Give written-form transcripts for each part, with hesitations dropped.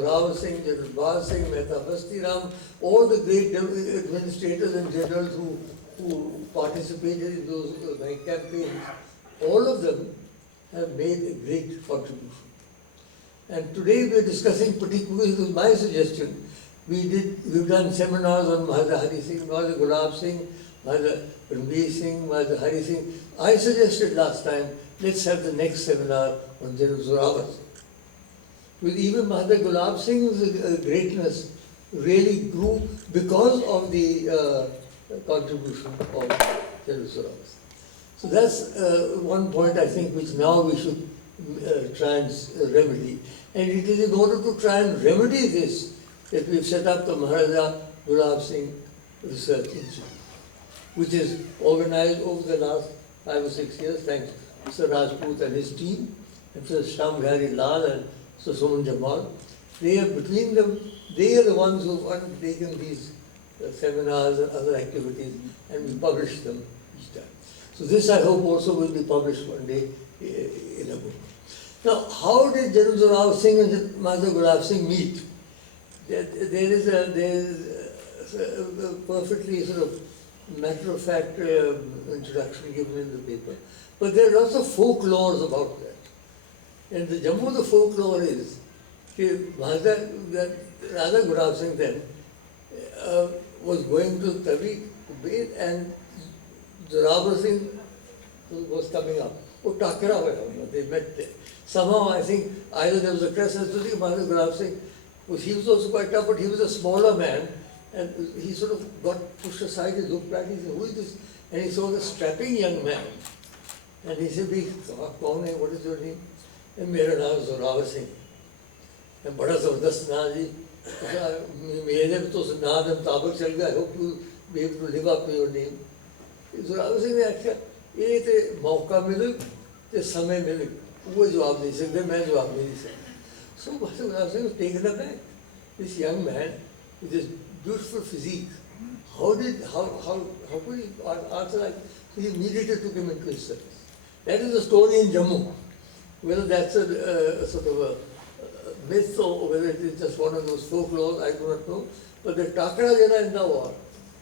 Zorawar Singh, General Zorawar Singh, Mehta Basti Ram, all the great administrators and generals who participated in those campaigns, all of them have made a great contribution. And today we are discussing, particularly with my suggestion, we've done seminars on Maharaj Hari Singh, Maharaj Gulab Singh, Maharaj Ranveer Singh, Maharaj Hari Singh. I suggested last time, let's have the next seminar on General Zorawar Singh. With even Maharaj Gulab Singh's greatness really grew because of the contribution of General Zorawar Singh. So that's one point I think which now we should try and remedy. And it is in order to try and remedy this that we've set up the Maharaja Gulab Singh Research Institute, which is organized over the last 5 or 6 years, thanks to Mr. Rajput and his team, and Mr. Shyam Bihari Lal and Mr. Suman Jamal. They are between them, they are the ones who have undertaken these seminars and other activities, and we publish them each time. So this I hope also will be published one day in a book. Now, how did General Zorawar Singh and Maharaj Gulab Singh meet? There is a perfectly sort of matter-of-fact introduction given in the paper. But there are lots of folklores about that. And the Jammu, the folklore is that Raja Gulab Singh then was going to Tavi to bathe, and Zorawar Singh was coming up. They met there. Somehow I think either there was a crescent, Maharaj Gulab Singh, he was also quite tough, but he was a smaller man, and he sort of got pushed aside. He looked back, he said, who is this? And he saw the strapping young man. And he said, what is your name? And my name is Zorawar Singh. And bada zabardast naam ji. Mere to naam ke mutabik chal gaya. I hope you will be able to live up to your name. Zorawar Singh ne askha, ye te mauka mile, te samay mile. वो जवाब नहीं सकते, मैं जवाब नहीं सकता. So Zorawar Singh was taken aback. This young man with this beautiful physique, how could he answer like? So he immediately took him into his service. That is the story in Jammu. Whether that's a sort of a myth or whether it is just one of those folklores, I do not know. But the Takra jana in the war,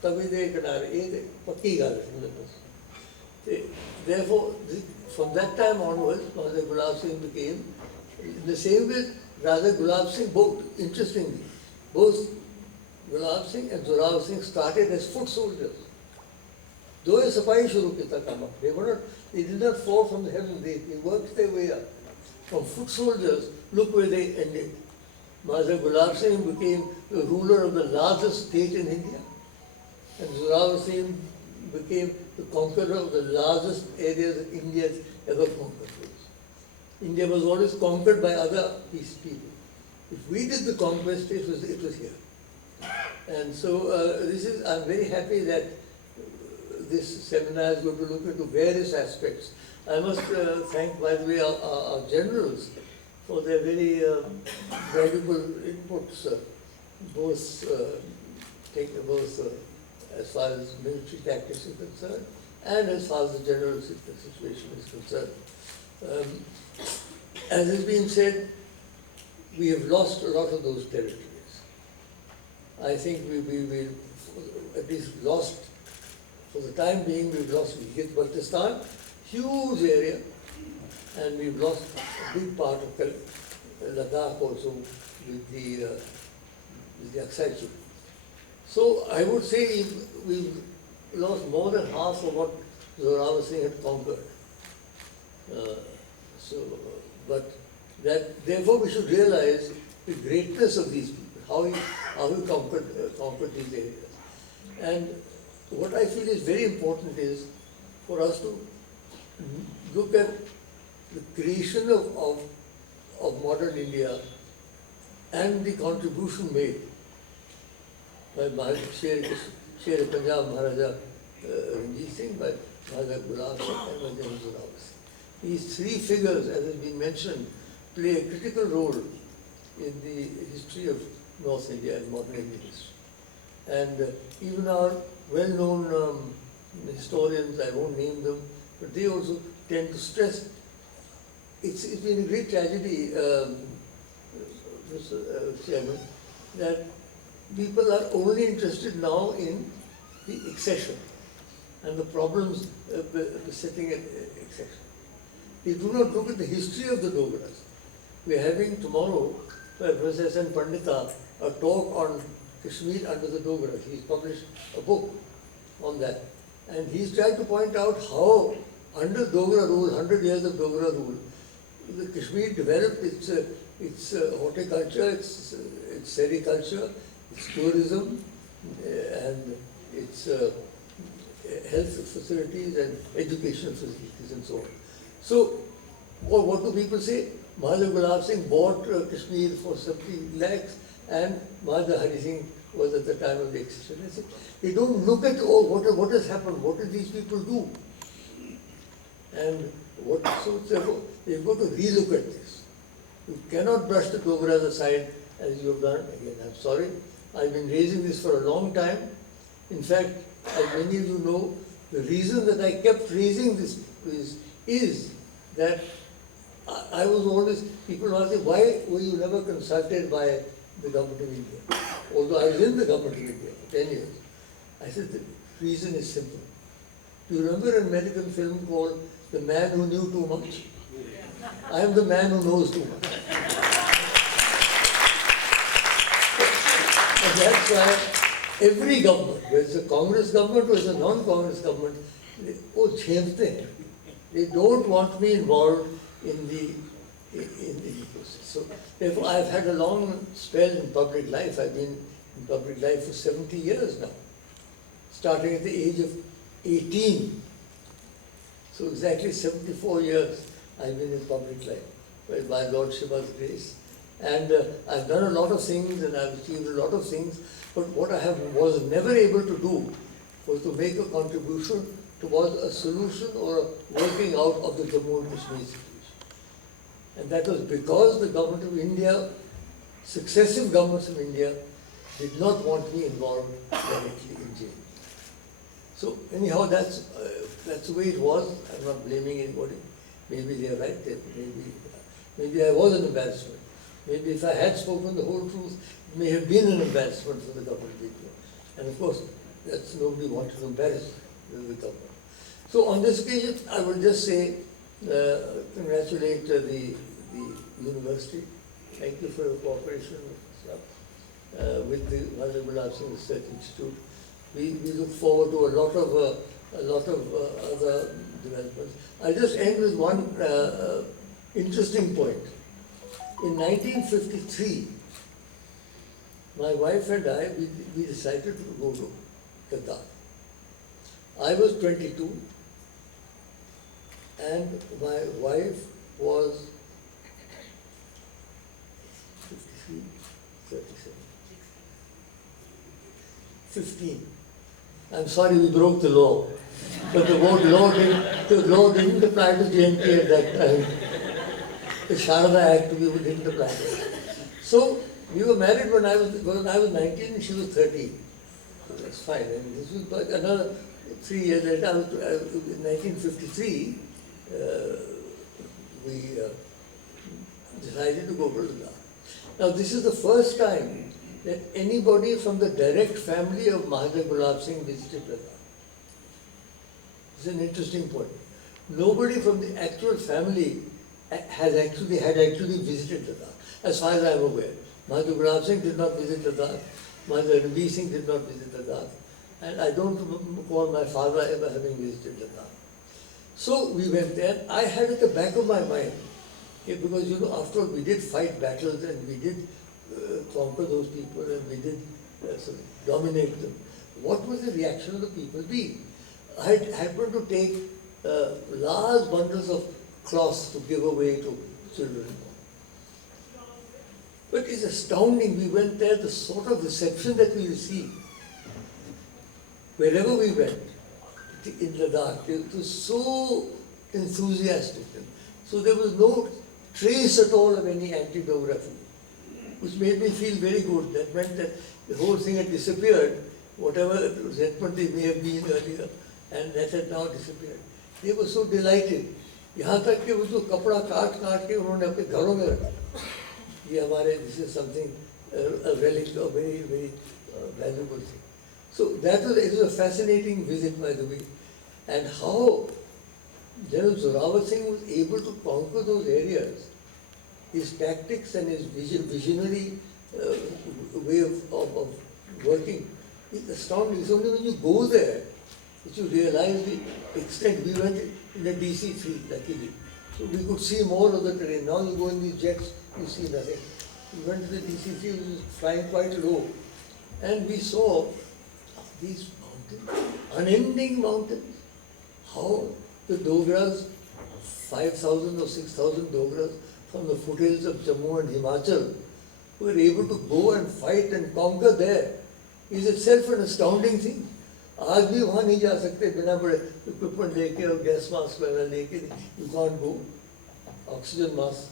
tabi de kanare, ye pakki gal hai. Therefore, from that time onwards, Maharaj Gulab Singh became, in the same way, Raja Gulab Singh, interestingly, both Gulab Singh and Zorawar Singh started as foot soldiers. Though a sapai shuru kita kam up, they did not fall from the heaven, they worked their way up. From foot soldiers, look where they ended. Maharaj Gulab Singh became the ruler of the largest state in India, and Zorawar Singh became the conqueror of the largest areas that India has ever conquered. India was always conquered by other people. If we did the conquest, it was here. And so I'm very happy that this seminar is going to look into various aspects. I must thank, by the way, our generals for their very valuable inputs, both as far as military tactics is concerned and as far as the general situation is concerned. As has been said, we have lost a lot of those territories. I think we at least lost, for the time being, we've lost Baltistan, huge area, and we've lost a big part of Ladakh also with the Aksai. So I would say we've lost more than half of what Zorawar Singh had conquered. Therefore we should realize the greatness of these people, how he conquered these areas. And what I feel is very important is for us to look at the creation of modern India and the contribution made by Sher Punjab Maharaja Ranveer Singh, by Maharaj Gulab Singh and by General Zorawar Singh. These three figures, as has been mentioned, play a critical role in the history of North India and modern Indian history. And even our well-known historians, I won't name them, but they also tend to stress it's been a great tragedy Mr. Chairman, that people are only interested now in the accession and the problems besetting accession. They do not look at the history of the Dogras. We are having tomorrow, by Professor N. Pandita, a talk on Kashmir under the Dogras. He's published a book on that. And he's trying to point out how, under Dogra rule, 100 years of Dogra rule, the Kashmir developed its horticulture, its sericulture, its tourism, and its health facilities and education facilities and so on. So, what do people say? Maharaja Gulab Singh bought Kashmir for 70 lakhs and Maharaja Hari Singh was at the time of the accession. They don't look at, what has happened, what did these people do? And so therefore, they've got to relook at this. You cannot brush the Dogras aside as you have done. Again, I'm sorry. I've been raising this for a long time. In fact, as many of you know, the reason that I kept raising this is that I was always, people ask me, why were you never consulted by the government of India? Although I was in the government of India for 10 years. I said the reason is simple. Do you remember an American film called The Man Who Knew Too Much? I am the man who knows too much. And that's why every government, whether it's a Congress government or it's a non-Congress government, they don't want me involved in the process. So therefore I've had a long spell in public life. I've been in public life for 70 years now, starting at the age of 18. So exactly 74 years I've been in public life, by Lord Shiva's grace. And I've done a lot of things and I've achieved a lot of things, but what I was never able to do was to make a contribution towards a solution or a working out of the Jammu and Kashmir situation. And that was because the government of India, successive governments of India, did not want me involved directly in jail. So anyhow, that's the way it was. I'm not blaming anybody. Maybe they are right. Maybe I was an embarrassment. Maybe if I had spoken the whole truth, it may have been an embarrassment for the government of India. And of course, nobody wanted to embarrass the government. So on this occasion, I will just say, congratulate the university. Thank you for your cooperation with the Maharaja Gulab Singh Research Institute. We look forward to a lot of other developments. I'll just end with one interesting point. In 1953, my wife and I, we decided to go to Qatar. I was 22 and my wife was 53, 37, 15. I'm sorry we broke the law, but the law didn't apply to JNK at that time. The Sharada Act didn't apply. So we were married when I was 19 and she was 13. So that's fine. And this was like another 3 years later, in 1953, we decided to go to Ladakh. Now this is the first time that anybody from the direct family of Maharaja Gulab Singh visited Ladakh. It's an interesting point. Nobody from the actual family had actually visited Ladakh, as far as I am aware. Maharaja Gulab Singh did not visit Ladakh, Maharaja Ranveer Singh did not visit Ladakh, and I don't recall my father ever having visited Ladakh. So we went there. I had at the back of my mind, because after all we did fight battles and we did conquer those people and we did dominate them. What was the reaction of the people be? I had happened to take large bundles of cloths to give away to children. But it's astounding, we went there, the sort of reception that we received. Wherever we went, in Ladakh, it was so enthusiastic. So there was no trace at all of any anti-Dogra feeling, which made me feel very good. That meant that the whole thing had disappeared, whatever resentment they may have been earlier, and that had now disappeared. They were so delighted. यहाँ तक कि उसको कपड़ा काट के उन्होंने अपने घरों में रखा, this is something, a relic, a very, very valuable thing. So it was a fascinating visit, by the way, and how General Zorawar Singh was able to conquer those areas. His tactics and his visionary way of working is astounding. It's only when you go there that you realize the extent. We went in a DC-3, luckily, so we could see more of the terrain. Now you go in these jets, you see nothing. We went to the DC-3, which was flying quite low, and we saw these mountains, unending mountains. How the Dogras, 5,000 or 6,000 Dogras from the foothills of Jammu and Himachal, were able to go and fight and conquer there, is itself an astounding thing. आज भी वहाँ नहीं जा सकते बिना बड़े equipment लेके और गैस मास्क वगैरह लेके. You can't go. Oxygen mask.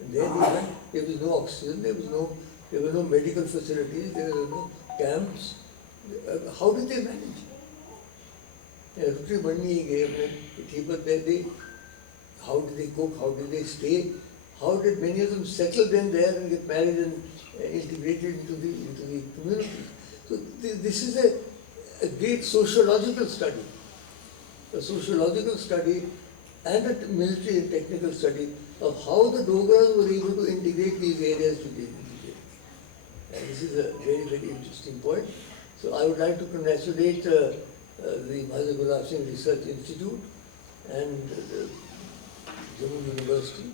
And there they went. There was no oxygen. There were no medical facilities. There were no camps. How did they manage? Rotary Bandi gave them, but then how did they cook? How did they stay? How did many of them settle then there and get married and integrated into the community? So this is a great sociological study, and a military and technical study of how the Dogras were able to integrate these areas today. And this is a very, very interesting point. So I would like to congratulate the Himalayan Territories Research Institute and Jammu University.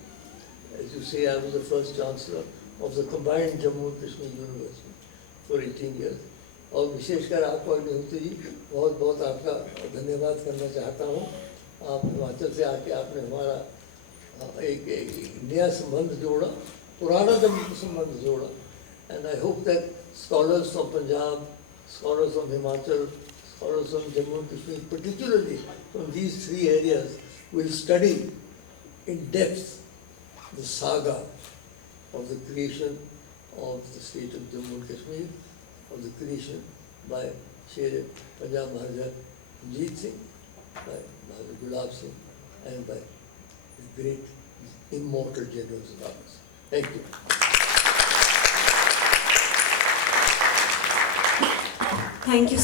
As you say, I was the first chancellor of the combined Jammu and Kashmir University for 18 years. और विशेषकर आपको अग्निहोत्री जी बहुत बहुत आपका धन्यवाद करना चाहता हूँ. आप हिमाचल से आके आपने हमारा एक नया संबंध जोड़ा, पुराना संबंध जोड़ा. And I hope that scholars from Punjab, scholars from Himachal, scholars from Jammu and Kashmir, particularly from these three areas, will study in depth the saga of the creation of the state of Jammu and Kashmir, of the creation by Sher Punjab Maharaja Ranjit Singh, by Maharaja Gulab Singh, and by the great immortal General Zorawar Singh. Thank you. Thank you.